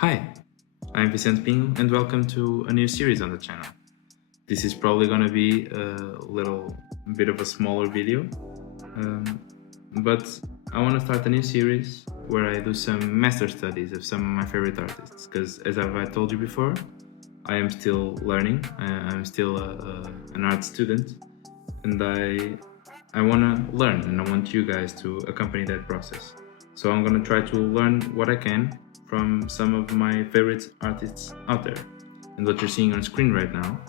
Hi, I'm Vicente Pinho and welcome to a new series on the channel. This is probably gonna be a little bit of a smaller video, um, but I want to start a new series where I do some master studies of some of my favorite artists, because as I've told you before, I am still learning, I'm still an art student, and I want to learn and I want you guys to accompany that process. So I'm going to try to learn what I can from some of my favorite artists out there. And what you're seeing on screen right now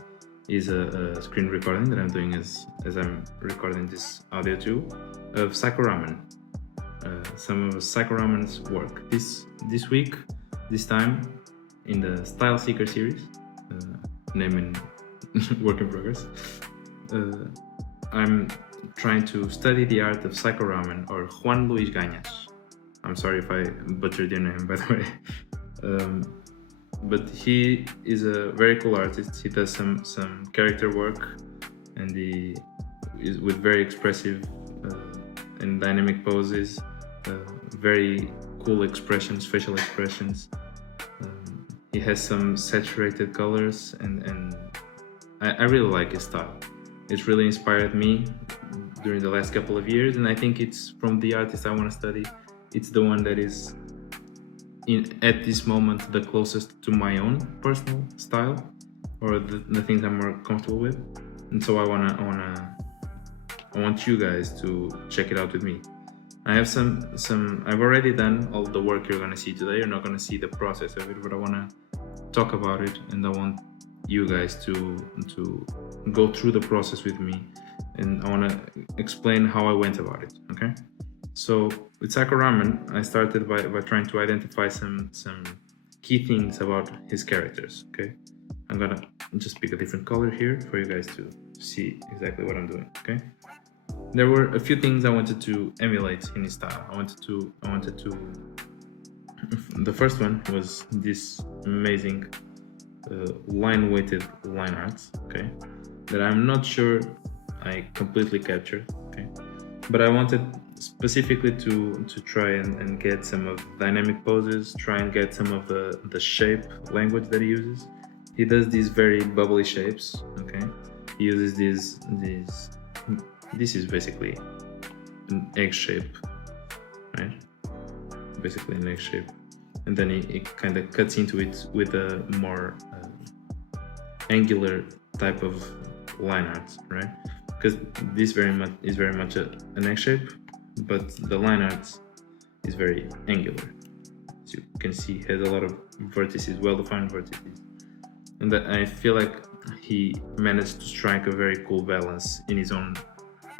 is a screen recording that I'm doing as I'm recording this audio too of Psychoramen. Some of Psychoramen's work this week, this time in the Style Seeker series, name in work in progress. I'm trying to study the art of Psychoramen, or Juan Luis Gañas. I'm sorry if I butchered your name, by the way. But he is a very cool artist. He does some character work, and he is with very expressive and dynamic poses, very cool expressions, facial expressions. He has some saturated colors, and I really like his style. It's really inspired me during the last couple of years, and I think it's from the artist I want to study, it's the one that is at this moment the closest to my own personal style, or the things I'm more comfortable with. And so I want you guys to check it out with me. I have I've already done all the work you're gonna see today. You're not gonna see the process of it, but I wanna talk about it, and I want you guys to go through the process with me, and I want to explain how I went about it. Okay, so with Psychoramen, I started by trying to identify some key things about his characters. Okay, I'm gonna just pick a different color here for you guys to see exactly what I'm doing. Okay, there were a few things I wanted to emulate in his style. I wanted to the first one was this amazing line-weighted line arts, okay, that I'm not sure I completely captured, okay, but I wanted specifically to try and get some of the dynamic poses, try and get some of the shape language that he uses. He does these very bubbly shapes, okay. He uses this is basically an egg shape, right? Basically an egg shape, and then he kind of cuts into it with a more angular type of line art, right? Because this is very much an egg shape, but the line art is very angular. As you can see, has a lot of vertices, well-defined vertices, and that I feel like he managed to strike a very cool balance in his own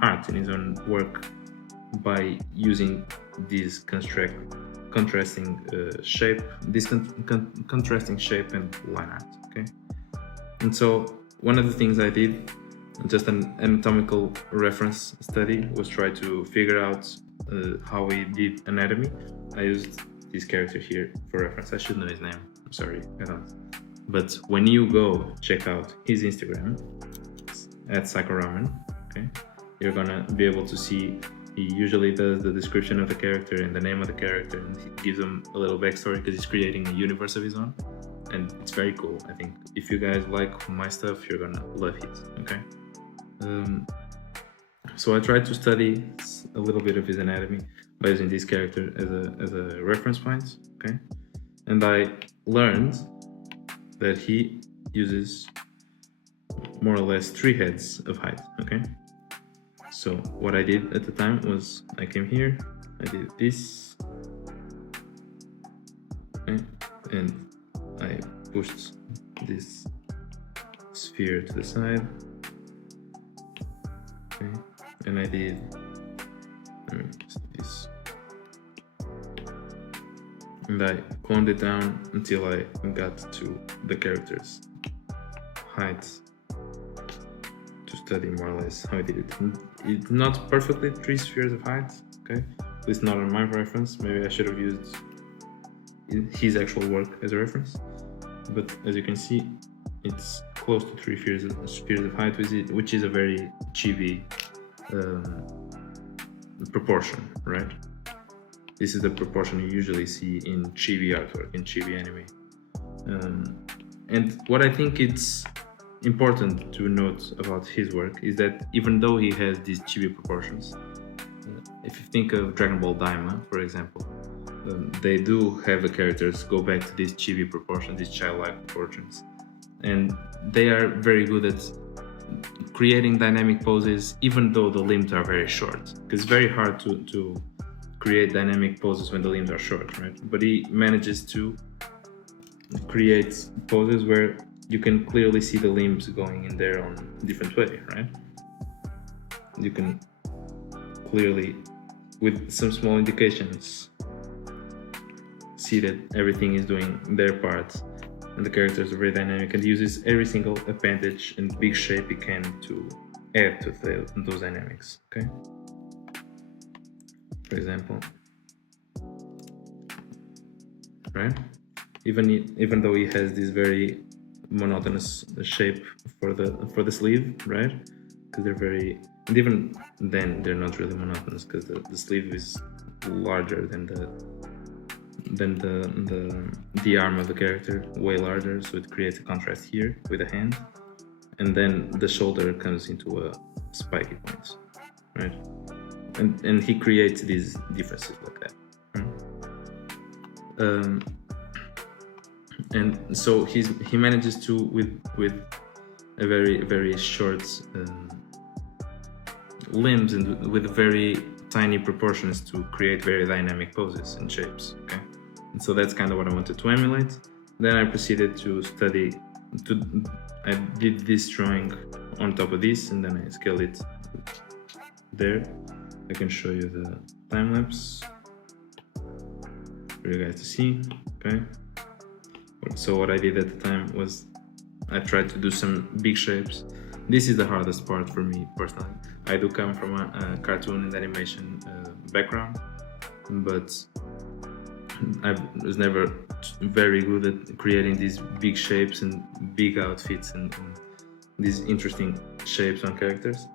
art, in his own work, by using these contrasting shape, contrasting shape and line art. Okay, and so one of the things I did, just an anatomical reference study, was try to figure out how he did anatomy. I used this character here for reference. I should know his name. I'm sorry, I don't. But when you go check out his Instagram at Psychoramen, okay, you're gonna be able to see he usually does the description of the character and the name of the character, and he gives them a little backstory because he's creating a universe of his own, and it's very cool. I think if you guys like my stuff, you're gonna love it. Okay, so I tried to study a little bit of his anatomy by using this character as a reference point. Okay, and I learned that he uses more or less 3 heads of height. Okay, so what I did at the time was I came here, I did this, okay, and I pushed this sphere to the side, okay, and I did this, and I cloned it down until I got to the character's height, to study more or less how I did it. It's not perfectly 3 spheres of height, okay? At least not on my reference. Maybe I should have used his actual work as a reference. But as you can see, it's close to 3 spheres of height, which is a very chibi proportion, right? This is the proportion you usually see in chibi artwork, in chibi anime. And what I think it's important to note about his work is that even though he has these chibi proportions, if you think of Dragon Ball Daima, for example, they do have the characters go back to these chibi proportions, these childlike proportions, and they are very good at creating dynamic poses even though the limbs are very short, because it's very hard to create dynamic poses when the limbs are short, right? But he manages to create poses where you can clearly see the limbs going in their own different way, right? You can clearly, with some small indications, see that everything is doing their part, and the characters are very dynamic, and uses every single appendage and big shape he can to add to those dynamics. Okay, for example, right? Even though he has this very monotonous shape for the sleeve, right? Because they're very, and even then they're not really monotonous because the sleeve is larger than the arm of the character, way larger, so it creates a contrast here with the hand, and then the shoulder comes into a spiky point, right? And he creates these differences like that, right? And so he manages to with a very short limbs and with very tiny proportions to create very dynamic poses and shapes. Okay, and so that's kind of what I wanted to emulate. Then I proceeded to study. I did this drawing on top of this, and then I scaled it there. I can show you the time lapse for you guys to see. Okay. So what I did at the time was I tried to do some big shapes. This is the hardest part for me personally. I do come from a cartoon and animation background, but I was never very good at creating these big shapes and big outfits and these interesting shapes on characters.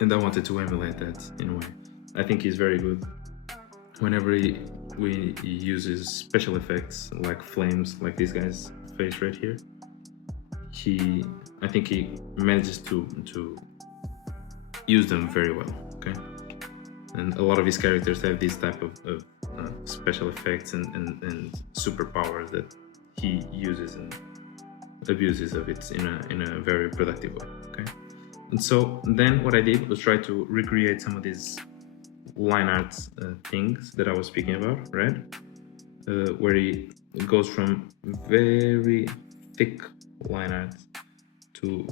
And I wanted to emulate that in a way. I think he's very good whenever he uses special effects like flames, like this guy's face right here. I think he manages to use them very well. Okay, and a lot of his characters have this type of special effects and superpowers that he uses and abuses of it in a very productive way. Okay, and so then what I did was try to recreate some of these line art things that I was speaking about, right? Where he goes from very thick line art to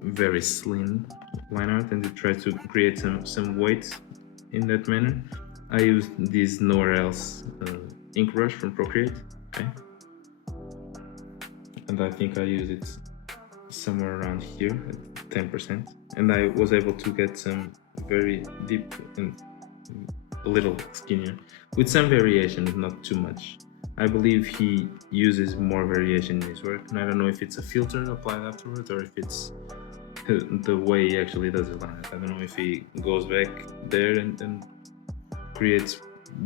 very slim line art, and he tries to create some weight in that manner. I used this Nowhere Else ink brush from Procreate, okay? And I think I used it somewhere around here at 10%, and I was able to get some very deep and a little skinnier, with some variation, not too much. I believe he uses more variation in his work, and I don't know if it's a filter applied afterwards or if it's the way he actually does it. I don't know if he goes back there and creates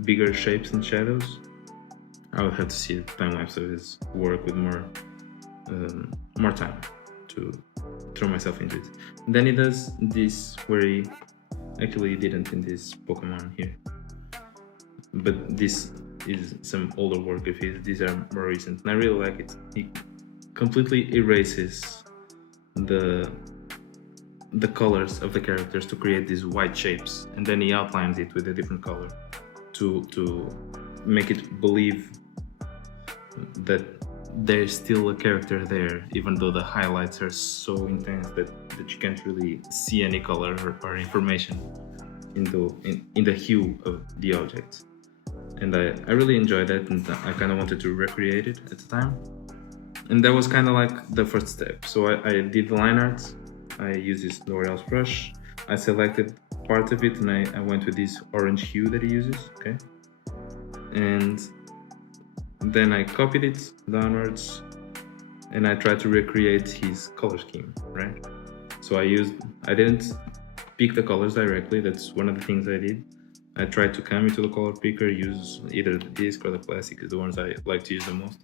bigger shapes and shadows. I would have to see a time lapse of his work with more time to throw myself into it. And then he does this where he actually didn't in this Pokemon here, but this is some older work of his. These are more recent, and I really like it. He completely erases the colors of the characters to create these white shapes, and then he outlines it with a different color to make it believe that there's still a character there, even though the highlights are so intense that you can't really see any color or information in the hue of the object. And I really enjoyed that, and I kind of wanted to recreate it at the time. And that was kind of like the first step. So I did the line art. I used this Nowhere Else brush. I selected part of it, and I went with this orange hue that he uses, okay? And then I copied it downwards, and I tried to recreate his color scheme, right? So I didn't pick the colors directly. That's one of the things I did. I try to come into the color picker, use either the disc or the classic is the ones I like to use the most.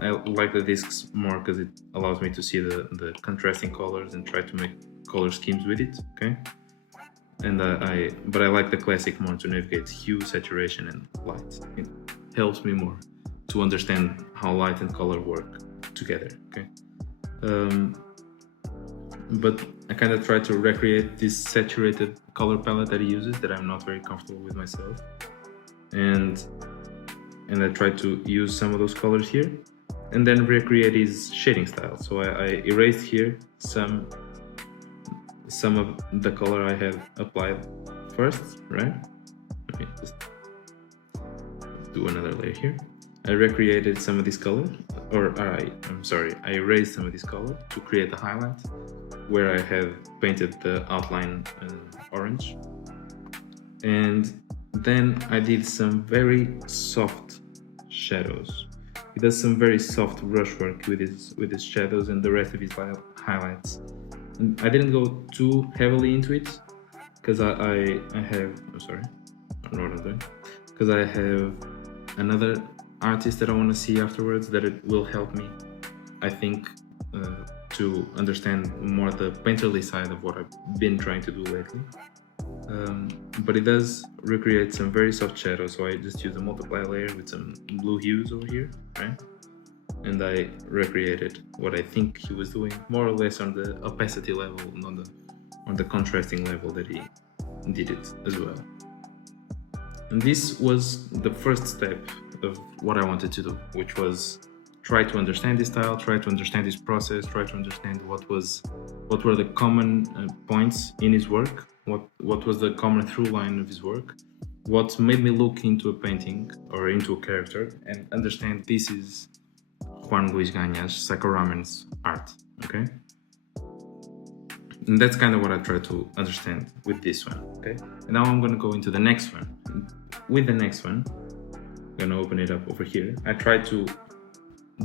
I like the discs more because it allows me to see the contrasting colors and try to make color schemes with it, okay? And but I like the classic more to navigate hue, saturation, and light. It helps me more to understand how light and color work together, okay? But I kind of try to recreate this saturated color palette that he uses that I'm not very comfortable with myself. And I try to use some of those colors here and then recreate his shading style. So I erased here some of the color I have applied first, right? Let me just do another layer here. I recreated some of this color, I erased some of this color to create the highlight where I have painted the outline orange. And then I did some very soft shadows. He does some very soft brushwork with his shadows and the rest of his highlights. And I didn't go too heavily into it because I have because I have another artist that I want to see afterwards that it will help me, I think, to understand more the painterly side of what I've been trying to do lately. But it does recreate some very soft shadows, so I just use a multiply layer with some blue hues over here, right? And I recreated what I think he was doing, more or less on the opacity level, on the contrasting level that he did it as well. And this was the first step of what I wanted to do, which was try to understand his style, try to understand his process, try to understand what were the common points in his work, what was the common through line of his work, what made me look into a painting or into a character and understand this is Juan Luis Gagna's Psychoramen's art, okay? And that's kind of what I try to understand with this one, okay? And now I'm gonna go into the next one. With the next one, I'm gonna open it up over here. I try to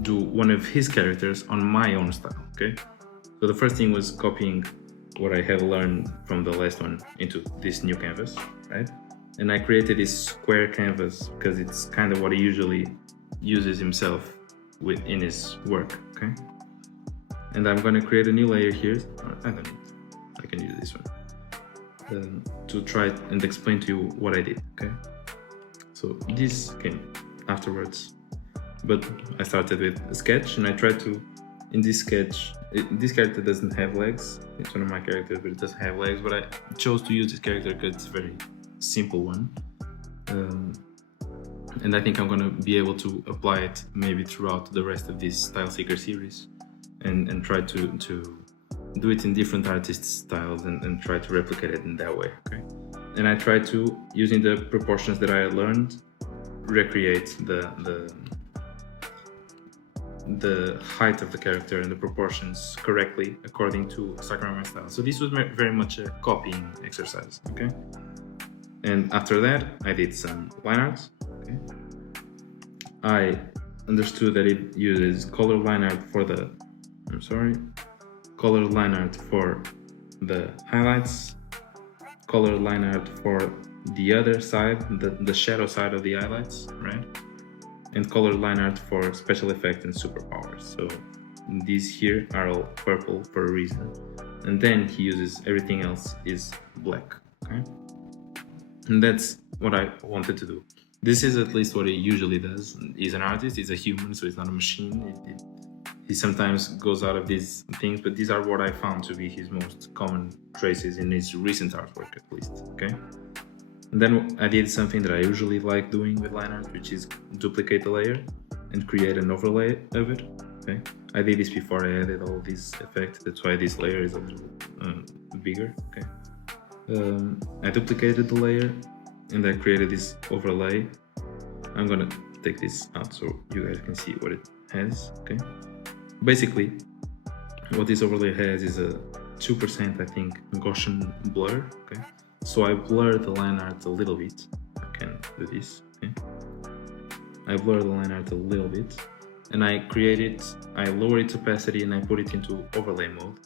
do one of his characters on my own style, okay? So the first thing was copying what I have learned from the last one into this new canvas, right? And I created this square canvas because it's kind of what he usually uses himself in his work, okay? And I'm gonna create a new layer here. I don't need, I can use this one to try and explain to you what I did, okay? So this came afterwards, but I started with a sketch and I tried to, in this sketch, this character doesn't have legs. It's one of my characters, but it doesn't have legs, but I chose to use this character because it's a very simple one. And I think I'm gonna be able to apply it maybe throughout the rest of this Style Seeker series and try to do it in different artists' styles and try to replicate it in that way, okay? And I try to, using the proportions that I learned, recreate the height of the character and the proportions correctly according to Psychoramen style. So this was very much a copying exercise, okay? And after that, I did some line art, okay? I understood that it uses color line art for the, color line art for the highlights, color line art for the other side, the shadow side of the highlights, right? And color line art for special effects and superpowers. So these here are all purple for a reason. And then he uses everything else is black, okay? And that's what I wanted to do. This is at least what he usually does. He's an artist, he's a human, so he's not a machine. He sometimes goes out of these things, but these are what I found to be his most common traces in his recent artwork, at least, okay? And then I did something that I usually like doing with line art, which is duplicate the layer and create an overlay of it, okay? I did this before I added all these effects, that's why this layer is a little bigger, okay? I duplicated the layer and I created this overlay. I'm gonna take this out so you guys can see what it has, okay? Basically, what this overlay has is a 2%, I think, Gaussian blur, okay? So I blur the line art a little bit. I can do this, okay? I blur the line art a little bit and I lower its opacity and I put it into overlay mode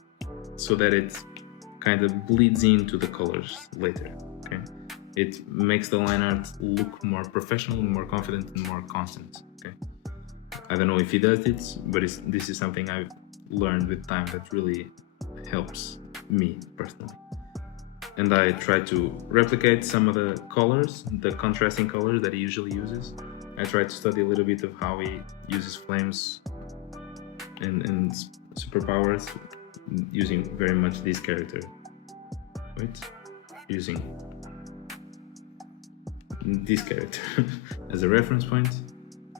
so that it kind of bleeds into the colors later, okay? It makes the line art look more professional, more confident, and more constant. Okay, I don't know if he does it, but this is something I've learned with time that really helps me personally. And I try to replicate some of the colors, the contrasting colors that he usually uses. I try to study a little bit of how he uses flames and superpowers using very much this character. Wait, using this character as a reference point.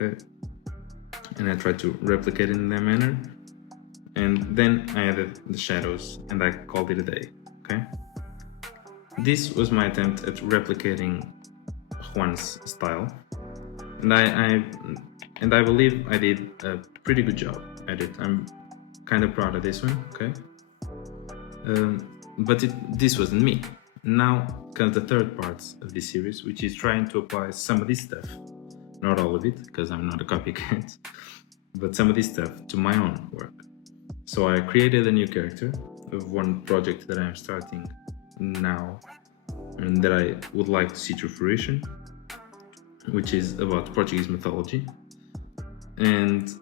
Okay. And I tried to replicate it in that manner. And then I added the shadows and I called it a day. Okay. This was my attempt at replicating Juan's style, and I believe I did a pretty good job at it. I'm kind of proud of this one. Okay. But this wasn't me. Now comes the third part of this series, which is trying to apply some of this stuff, not all of it, because I'm not a copycat, but some of this stuff to my own work. So I created a new character of one project that I'm starting now and that I would like to see to fruition, which is about Portuguese mythology. And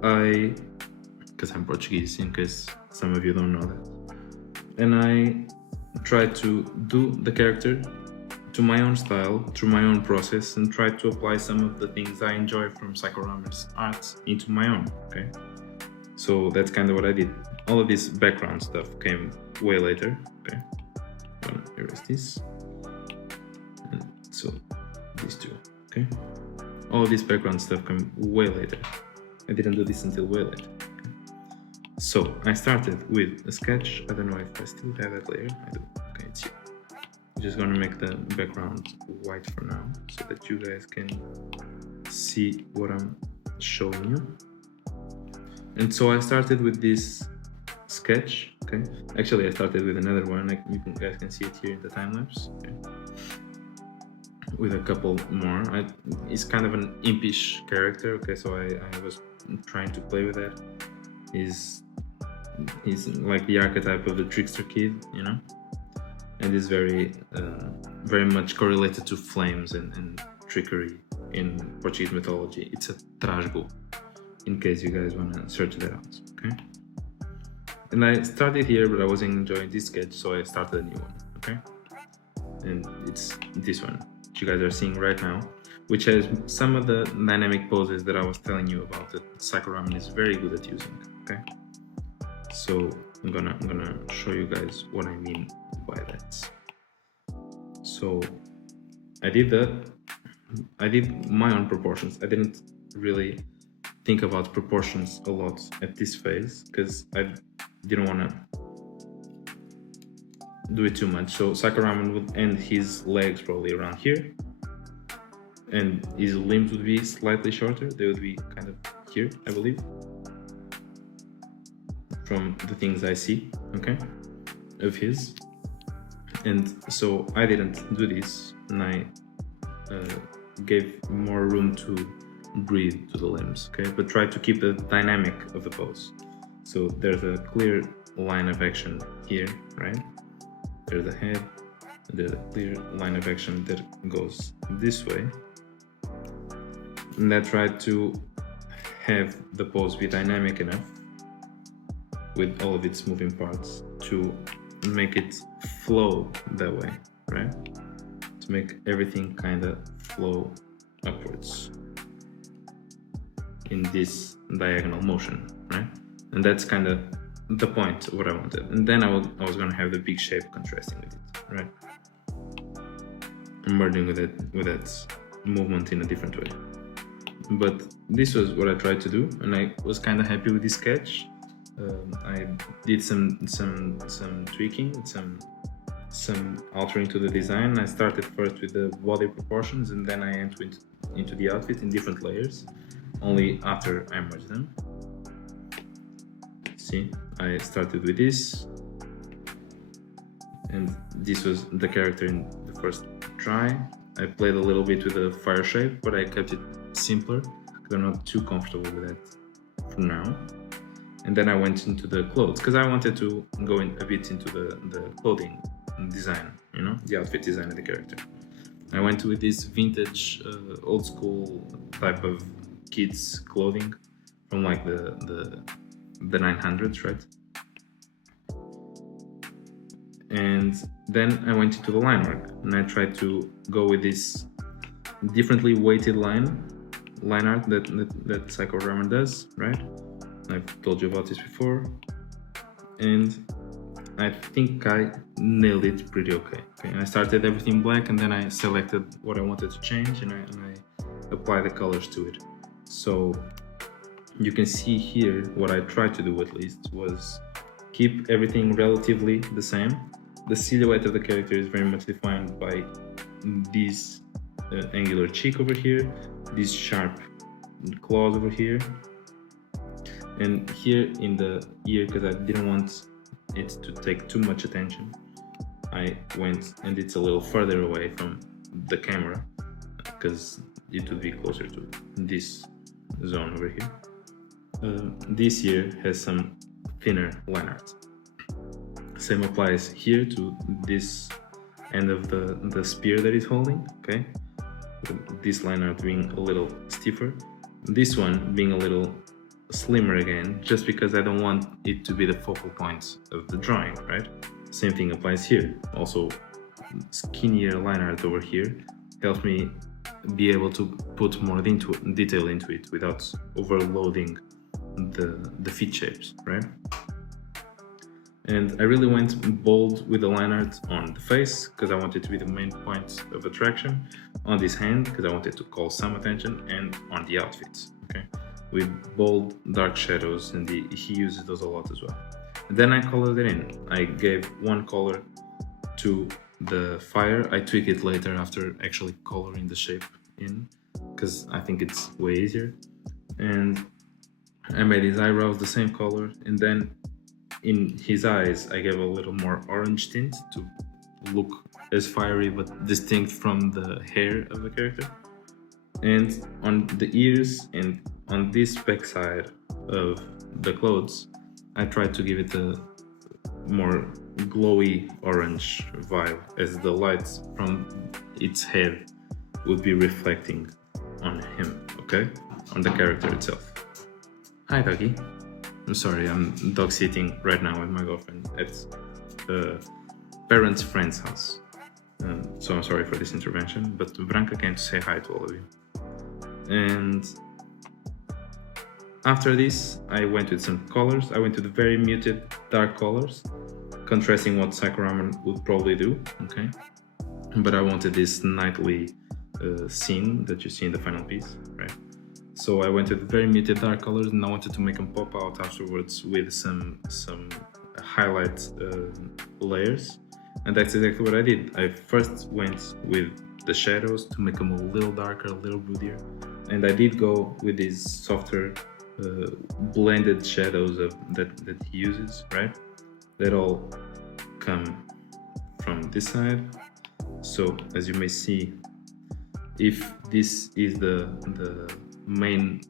because I'm Portuguese, in case some of you don't know that, and I try to do the character to my own style, through my own process, and try to apply some of the things I enjoy from Psychoramen's art into my own, okay? So that's kind of what I did. All of this background stuff came way later, okay? I'm gonna erase this. And so these two, okay? All of this background stuff came way later. I didn't do this until way later. So I started with a sketch. I don't know if I still have that layer. I do. Okay, it's here. I'm just gonna make the background white for now so that you guys can see what I'm showing you. And so I started with this sketch. Okay, actually I started with another one. You guys can see it here in the time lapse. Okay. With a couple more. It's kind of an impish character. Okay, so I was trying to play with that. He's like the archetype of the trickster kid, you know, and is very much correlated to flames and trickery in Portuguese mythology. It's a trasgo, in case you guys want to search that out. Okay, and I started here, but I wasn't enjoying this sketch, so I started a new one. Okay, and it's this one that you guys are seeing right now, which has some of the dynamic poses that I was telling you about that Psychoramen is very good at using. Okay, so I'm gonna show you guys what I mean by that. So I did my own proportions. I didn't really think about proportions a lot at this phase because I didn't want to do it too much. So Psychoramen would end his legs probably around here, and his limbs would be slightly shorter. They would be kind of here, I believe, from the things I see, okay, of his. And so I didn't do this, and I gave more room to breathe to the limbs, okay, but try to keep the dynamic of the pose. So there's a clear line of action here, right? There's a head, there's a clear line of action that goes this way, and I tried to have the pose be dynamic enough with all of its moving parts to make it flow that way, right? To make everything kind of flow upwards in this diagonal motion, right? And that's kind of the point of what I wanted. And then I was gonna have the big shape contrasting with it, right? I'm merging with that movement in a different way. But this was what I tried to do, and I was kind of happy with this sketch. I did some tweaking, some altering to the design. I started first with the body proportions, and then I entered into the outfit in different layers, only after I merged them. See, I started with this, and this was the character in the first try. I played a little bit with the fire shape, but I kept it simpler because I'm not too comfortable with that for now. And then I went into the clothes because I wanted to go in a bit into the clothing design, you know, the outfit design of the character. I went with this vintage, old school type of kids clothing from like the 900s, right? And then I went into the line work and I tried to go with this differently weighted line art that Psychoramen does, right? I've told you about this before, and I think I nailed it pretty okay. I started everything black and then I selected what I wanted to change and I applied the colors to it. So you can see here what I tried to do at least was keep everything relatively the same. The silhouette of the character is very much defined by this angular cheek over here, these sharp claws over here, and here in the ear, because I didn't want it to take too much attention, I went and it's a little further away from the camera because it would be closer to this zone over here. This ear has some thinner line art. Same applies here to this end of the spear that he's holding, okay? This line art being a little stiffer, this one being a little slimmer again, just because I don't want it to be the focal point of the drawing, right? Same thing applies here. Also, skinnier line art over here helps me be able to put more detail into it without overloading the feet shapes, right? And I really went bold with the line art on the face because I wanted to be the main point of attraction, on this hand because I wanted to call some attention, and on the outfits, okay? With bold dark shadows, and he uses those a lot as well. And then I colored it in. I gave one color to the fire. I tweak it later after actually coloring the shape in because I think it's way easier. And I made his eyebrows the same color, and then in his eyes I gave a little more orange tint to look as fiery but distinct from the hair of the character. And on the ears and on this back side of the clothes I tried to give it a more glowy orange vibe, as the light from its head would be reflecting on him, okay? On the character itself. Hi doggy. I'm sorry, I'm dog sitting right now with my girlfriend at a parent's friend's house. So I'm sorry for this intervention, but Branca came to say hi to all of you. And after this, I went with some colors. I went with very muted dark colors, contrasting what Psychoramen would probably do, okay? But I wanted this nightly scene that you see in the final piece, right? So I went with very muted dark colors, and I wanted to make them pop out afterwards with some highlight layers, and that's exactly what I did. I first went with the shadows to make them a little darker, a little broodier, and I did go with these softer blended shadows that he uses, right? That all come from this side. So as you may see, if this is the main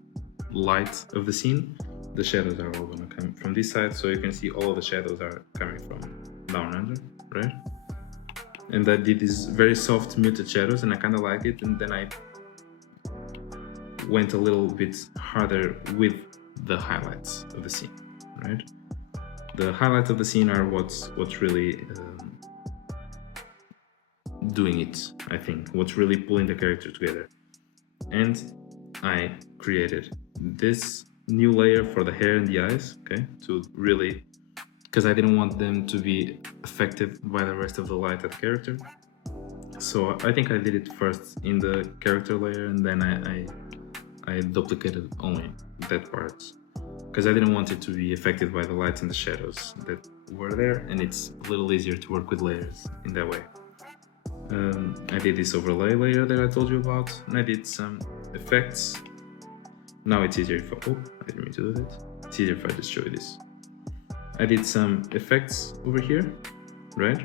light of the scene, the shadows are all going to come from this side, so you can see all of the shadows are coming from down under, right? And I did these very soft muted shadows and I kind of like it, and then I went a little bit harder with the highlights of the scene, right? The highlights of the scene are what's really doing it, I think, what's really pulling the character together. And I created this new layer for the hair and the eyes, okay, to really, because I didn't want them to be affected by the rest of the light of the character. So I think I did it first in the character layer, and then I duplicated only that part, because I didn't want it to be affected by the lights and the shadows that were there, and it's a little easier to work with layers in that way. I did this overlay layer that I told you about, and I did some effects. Now it's easier if I didn't mean to do that. It's easier if I just show you this. I did some effects over here, right?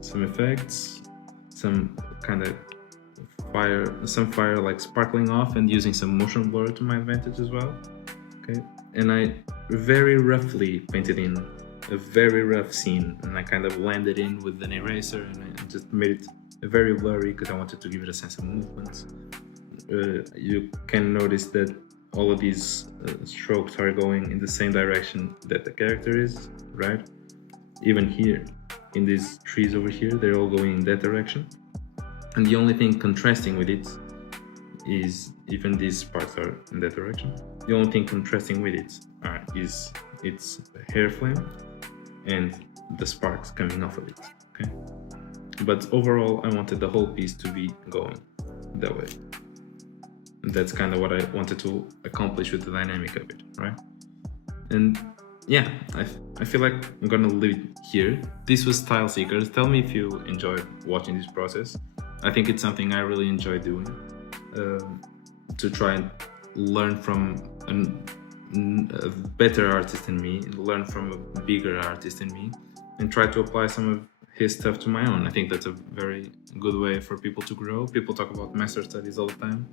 Some effects, some kind of fire like sparkling off, and using some motion blur to my advantage as well. Okay, and I very roughly painted in a very rough scene, and I kind of blended in with an eraser, and I just made it very blurry because I wanted to give it a sense of movement. You can notice that all of these strokes are going in the same direction that the character is, right? Even here, in these trees over here, they're all going in that direction. And the only thing contrasting with it is, even these parts are in that direction, the only thing contrasting with it is its hair flame and the sparks coming off of it, okay? But overall, I wanted the whole piece to be going that way. That's kind of what I wanted to accomplish with the dynamic of it, right? And yeah, I feel like I'm gonna leave it here. This was Style Seekers. Tell me if you enjoyed watching this process. I think it's something I really enjoy doing, to try and learn from a better artist than me, learn from a bigger artist than me, and try to apply some of his stuff to my own. I think that's a very good way for people to grow. People talk about master studies all the time,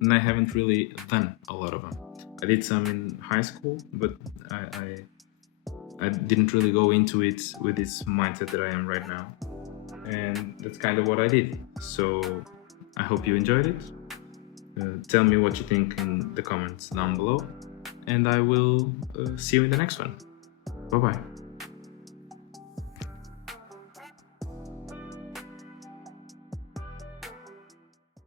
and I haven't really done a lot of them. I did some in high school, but I didn't really go into it with this mindset that I am right now. And that's kind of what I did. So I hope you enjoyed it. Tell me what you think in the comments down below, and I will see you in the next one. Bye bye.